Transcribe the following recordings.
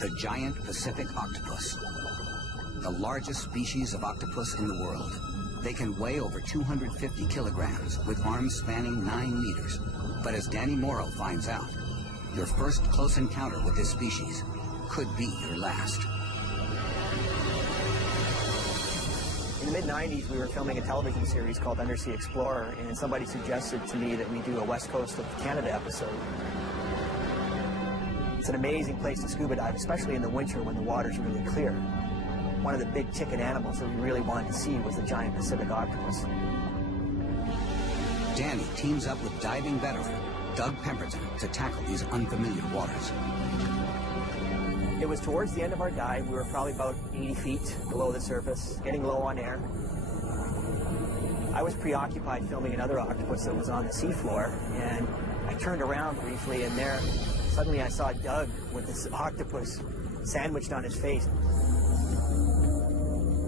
The giant Pacific octopus, the largest species of octopus in the world. They can weigh over 250 kilograms with arms spanning 9 meters. But as Danny Morrow finds out, your first close encounter with this species could be your last. In the mid-90s, we were filming a television series called Undersea Explorer, and somebody suggested to me that we do a West Coast of Canada episode. It's an amazing place to scuba dive, especially in the winter when the water's really clear. One of the big ticket animals that we really wanted to see was the giant Pacific octopus. Danny teams up with diving veteran Doug Pemberton to tackle these unfamiliar waters. It was towards the end of our dive. We were probably about 80 feet below the surface, getting low on air. I was preoccupied filming another octopus that was on the seafloor, and I turned around briefly, and there, suddenly I saw Doug with this octopus sandwiched on his face.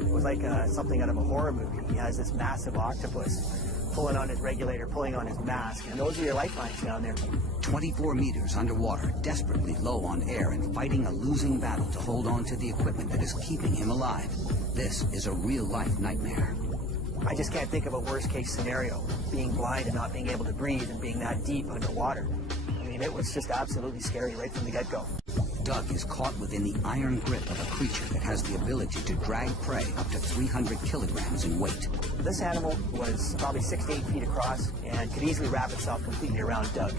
It was like something out of a horror movie. He has this massive octopus pulling on his regulator, pulling on his mask, and those are your lifelines down there. 24 meters underwater, desperately low on air and fighting a losing battle to hold on to the equipment that is keeping him alive. This is a real-life nightmare. I just can't think of a worst-case scenario, being blind and not being able to breathe and being that deep underwater. I mean, it was just absolutely scary right from the get-go. Doug is caught within the iron grip of a creature that has the ability to drag prey up to 300 kilograms in weight. This animal was probably 6 to 8 feet across and could easily wrap itself completely around Doug.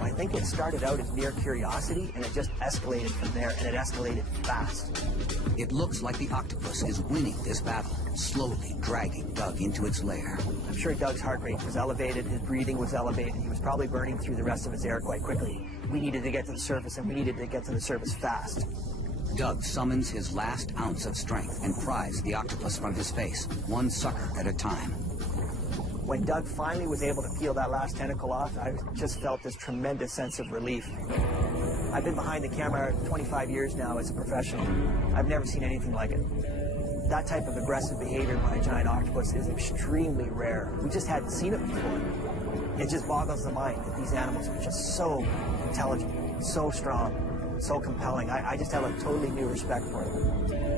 I think it started out as mere curiosity, and it just escalated from there, and it escalated fast. It looks like the octopus is winning this battle, slowly dragging Doug into its lair. I'm sure Doug's heart rate was elevated, his breathing was elevated, he was probably burning through the rest of his air quite quickly. We needed to get to the surface, and we needed to get to the surface fast. Doug summons his last ounce of strength and pries the octopus from his face, one sucker at a time. When Doug finally was able to peel that last tentacle off, I just felt this tremendous sense of relief. I've been behind the camera 25 years now as a professional. I've never seen anything like it. That type of aggressive behavior by a giant octopus is extremely rare. We just hadn't seen it before. It just boggles the mind that these animals are just so intelligent, so strong, so compelling. I just have a totally new respect for them.